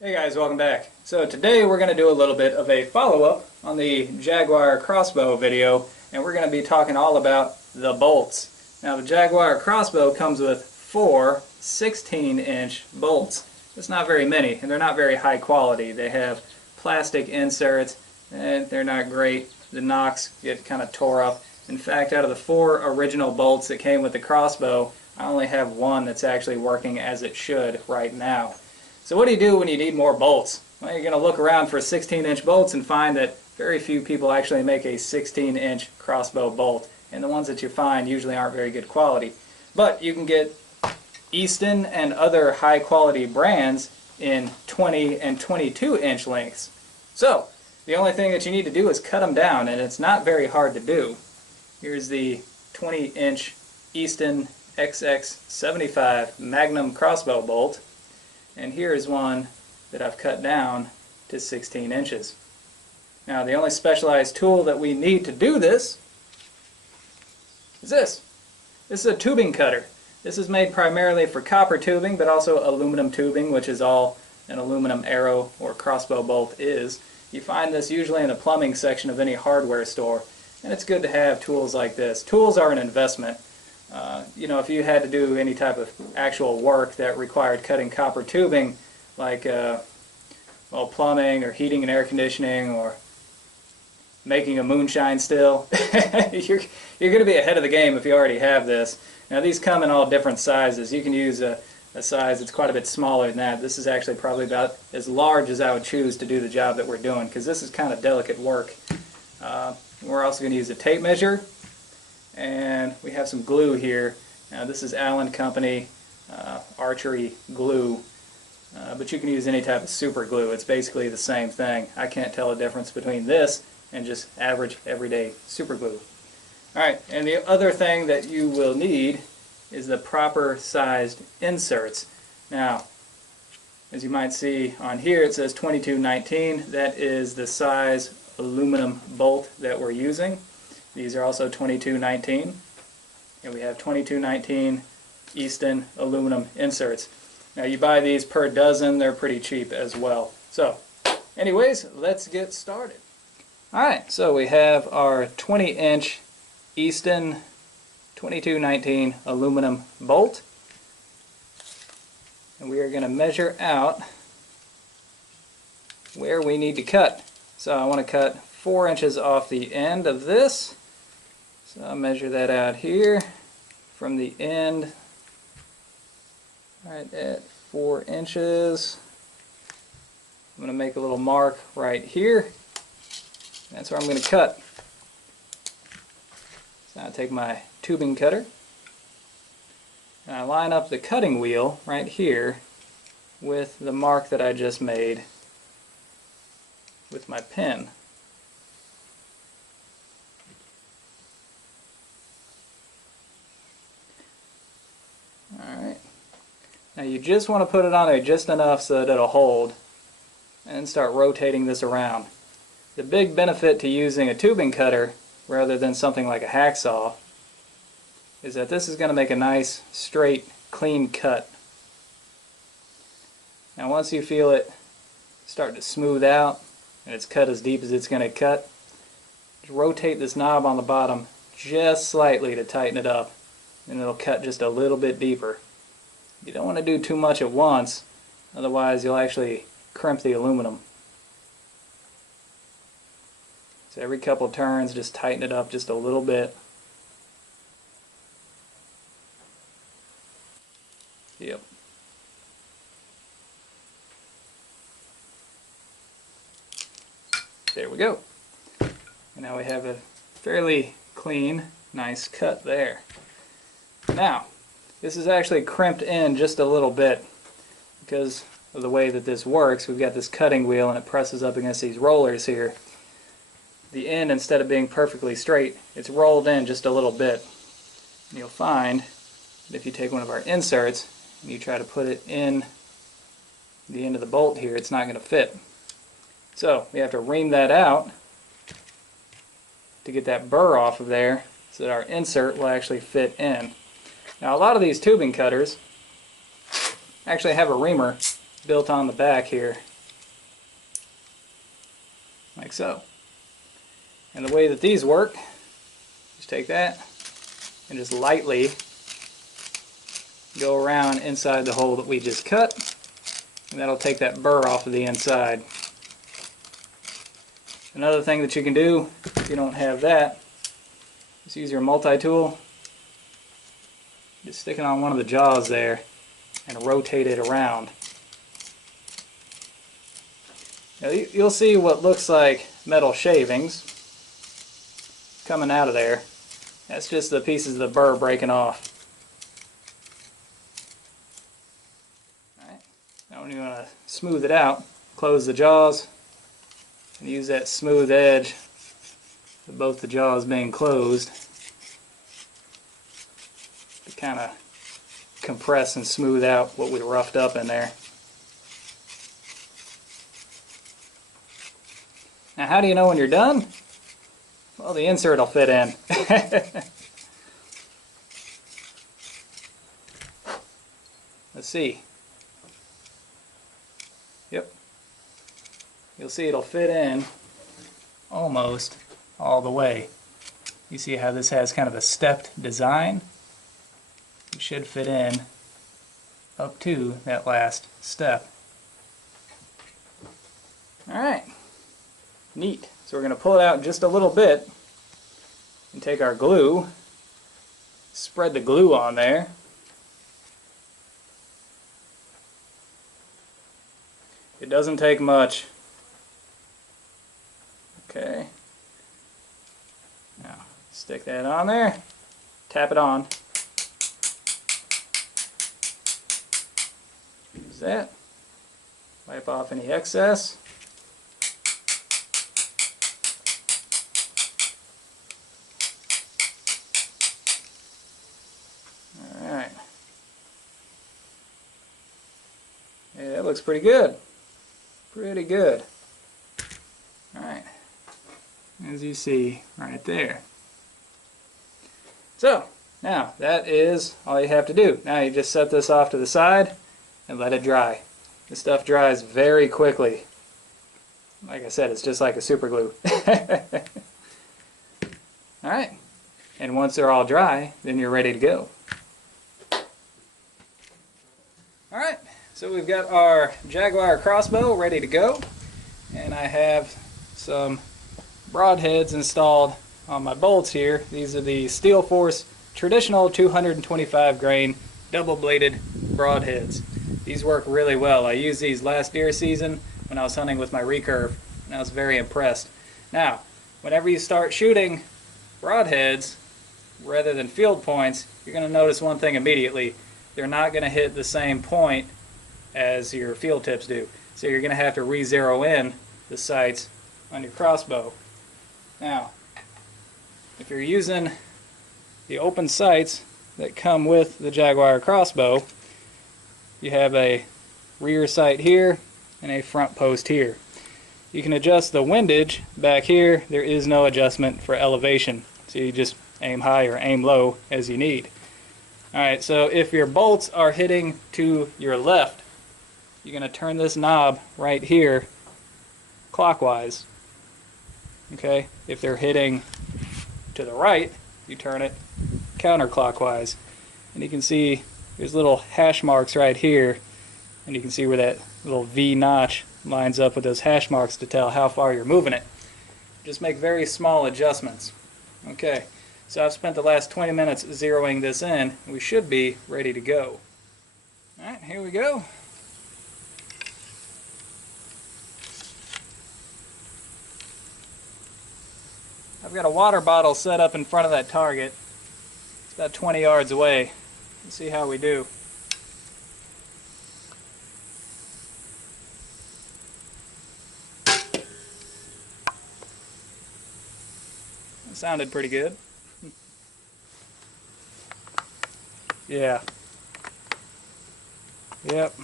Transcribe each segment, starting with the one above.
Hey guys, welcome back. So today we're going to do a little bit of a follow-up on the Jaguar Crossbow video, and we're going to be talking all about the bolts. Now the Jaguar Crossbow comes with 4 16-inch bolts. It's not very many, and they're not very high quality. They have plastic inserts, and they're not great. The nocks get kind of tore up. In fact, out of the 4 original bolts that came with the crossbow, I only have one that's actually working as it should right now. So what do you do when you need more bolts? Well, you're going to look around for 16-inch bolts and find that very few people actually make a 16-inch crossbow bolt. And the ones that you find usually aren't very good quality. But you can get Easton and other high-quality brands in 20 and 22-inch lengths. So the only thing that you need to do is cut them down, and it's not very hard to do. Here's the 20-inch Easton XX75 Magnum crossbow bolt. And here is one that I've cut down to 16 inches. Now the only specialized tool that we need to do this is this. This is a tubing cutter. This is made primarily for copper tubing, but also aluminum tubing, which is all an aluminum arrow or crossbow bolt is. You find this usually in the plumbing section of any hardware store, and it's good to have tools like this. Tools are an investment. If you had to do any type of actual work that required cutting copper tubing, like plumbing or heating and air conditioning or making a moonshine still, you're going to be ahead of the game if you already have this. Now these come in all different sizes. You can use a size that's quite a bit smaller than that. This is actually probably about as large as I would choose to do the job that we're doing, because this is kind of delicate work. We're also going to use a tape measure. And we have some glue here. Now this is Allen Company archery glue, but you can use any type of super glue. It's basically the same thing. I can't tell the difference between this and just average everyday super glue. Alright, and the other thing that you will need is the proper sized inserts. Now, as you might see on here, it says 2219. That is the size aluminum bolt that we're using. These are also 2219, and we have 2219 Easton aluminum inserts. Now you buy these per dozen, they're pretty cheap as well. So anyways, let's get started. Alright, so we have our 20-inch Easton 2219 aluminum bolt, and we are going to measure out where we need to cut. So I want to cut 4 inches off the end of this. So I'll measure that out here from the end, right at 4 inches. I'm going to make a little mark right here. That's where I'm going to cut. So I take my tubing cutter and I line up the cutting wheel right here with the mark that I just made with my pen. Alright, now you just want to put it on there just enough so that it'll hold, and start rotating this around. The big benefit to using a tubing cutter rather than something like a hacksaw is that this is going to make a nice, straight, clean cut. Now once you feel it start to smooth out and it's cut as deep as it's going to cut, just rotate this knob on the bottom just slightly to tighten it up, and it'll cut just a little bit deeper. You don't want to do too much at once, otherwise you'll actually crimp the aluminum. So every couple turns, just tighten it up just a little bit. Yep. There we go. And now we have a fairly clean, nice cut there. Now, this is actually crimped in just a little bit because of the way that this works. We've got this cutting wheel and it presses up against these rollers here. The end, instead of being perfectly straight, it's rolled in just a little bit. And you'll find that if you take one of our inserts and you try to put it in the end of the bolt here, it's not going to fit. So we have to ream that out to get that burr off of there so that our insert will actually fit in. Now a lot of these tubing cutters actually have a reamer built on the back here like so. And the way that these work, just take that and just lightly go around inside the hole that we just cut, and that'll take that burr off of the inside. Another thing that you can do if you don't have that, just use your multi-tool, just stick it on one of the jaws there and rotate it around. Now you'll see what looks like metal shavings coming out of there. That's just the pieces of the burr breaking off. Alright, now when you want to smooth it out, close the jaws and use that smooth edge of both the jaws being closed to kind of compress and smooth out what we roughed up in there. Now how do you know when you're done? Well, the insert will fit in. Let's see. Yep. You'll see it'll fit in almost all the way. You see how this has kind of a stepped design? It should fit in up to that last step. Alright. Neat. So we're going to pull it out just a little bit and take our glue, spread the glue on there. It doesn't take much. Okay. Now, stick that on there, tap it on. Use that. Wipe off any excess. Alright. Yeah, that looks pretty good. Pretty good. Alright. As you see right there. So, now that is all you have to do. Now you just set this off to the side and let it dry. This stuff dries very quickly. Like I said, it's just like a super glue. Alright. And once they're all dry, then you're ready to go. Alright, so we've got our Jaguar Crossbow ready to go. And I have some broadheads installed on my bolts here. These are the Steel Force traditional 225 grain double bladed broadheads. These work really well. I used these last deer season when I was hunting with my recurve, and I was very impressed. Now, whenever you start shooting broadheads rather than field points, you're going to notice one thing immediately. They're not going to hit the same point as your field tips do. So you're going to have to re-zero in the sights on your crossbow. Now, if you're using the open sights that come with the Jaguar Crossbow, you have a rear sight here and a front post here. You can adjust the windage back here. There is no adjustment for elevation, so you just aim high or aim low as you need. Alright, so if your bolts are hitting to your left, you're going to turn this knob right here clockwise. Okay, if they're hitting to the right, you turn it counterclockwise. And you can see there's little hash marks right here, and you can see where that little V notch lines up with those hash marks to tell how far you're moving it. Just make very small adjustments. Okay, so I've spent the last 20 minutes zeroing this in. We should be ready to go. Alright, here we go. I've got a water bottle set up in front of that target. It's about 20 yards away. Let's see how we do. That sounded pretty good. Yeah. Yep.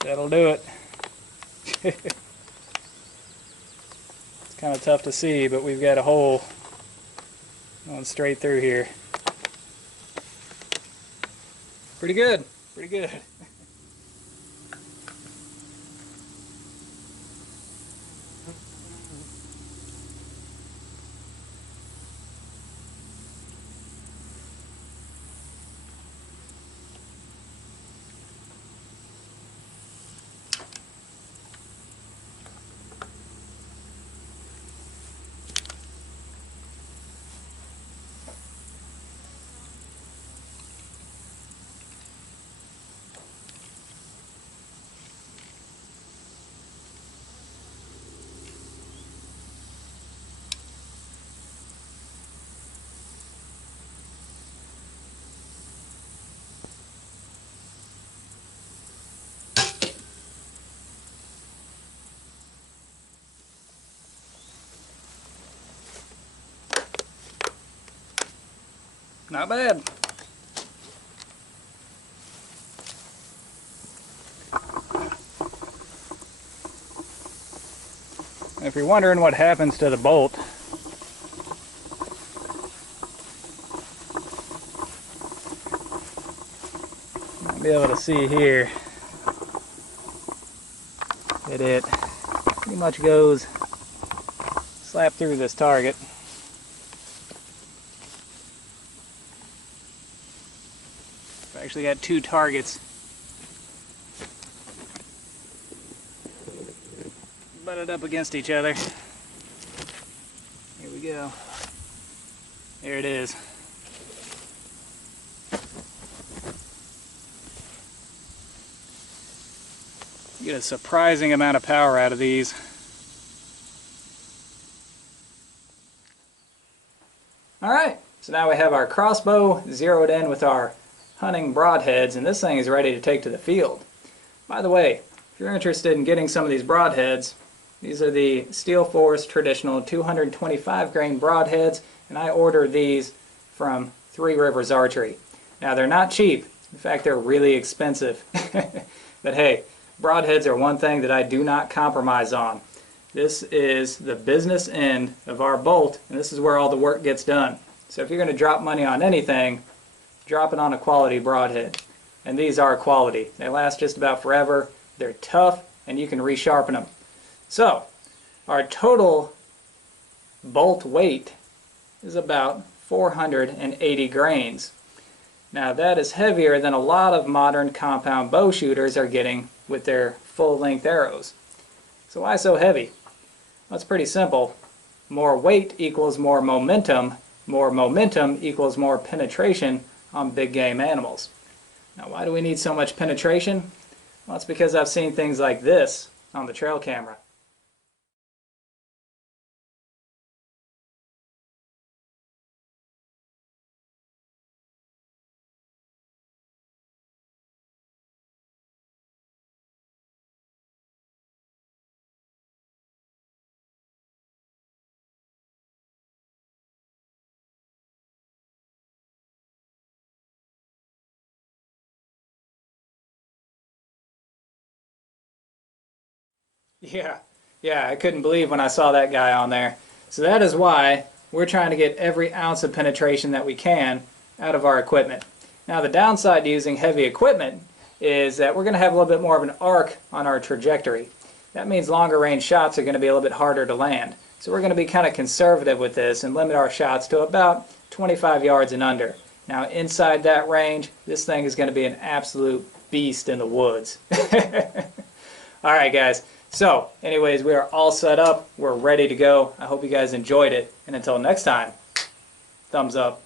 That'll do it. Kind of tough to see, but we've got a hole going straight through here. Pretty good, pretty good. Not bad. If you're wondering what happens to the bolt, you'll be able to see here that it pretty much goes slap through this target. I've actually got two targets butted up against each other. Here we go. There it is. You get a surprising amount of power out of these. Alright, so now we have our crossbow zeroed in with our hunting broadheads, and this thing is ready to take to the field. By the way, if you're interested in getting some of these broadheads, these are the Steel Force traditional 225 grain broadheads, and I ordered these from Three Rivers Archery. Now they're not cheap, in fact they're really expensive, but hey, broadheads are one thing that I do not compromise on. This is the business end of our bolt, and this is where all the work gets done. So if you're going to drop money on anything, drop it on a quality broadhead. And these are quality. They last just about forever, they're tough, and you can resharpen them. So, our total bolt weight is about 480 grains. Now that is heavier than a lot of modern compound bow shooters are getting with their full-length arrows. So why so heavy? Well, it's pretty simple. More weight equals more momentum equals more penetration on big game animals. Now why do we need so much penetration? Well, it's because I've seen things like this on the trail camera. Yeah, I couldn't believe when I saw that guy on there. So that is why we're trying to get every ounce of penetration that we can out of our equipment. Now the downside to using heavy equipment is that we're going to have a little bit more of an arc on our trajectory. That means longer range shots are going to be a little bit harder to land. So we're going to be kind of conservative with this and limit our shots to about 25 yards and under. Now inside that range, this thing is going to be an absolute beast in the woods. Alright guys. So, anyways, we are all set up. We're ready to go. I hope you guys enjoyed it. And until next time, thumbs up.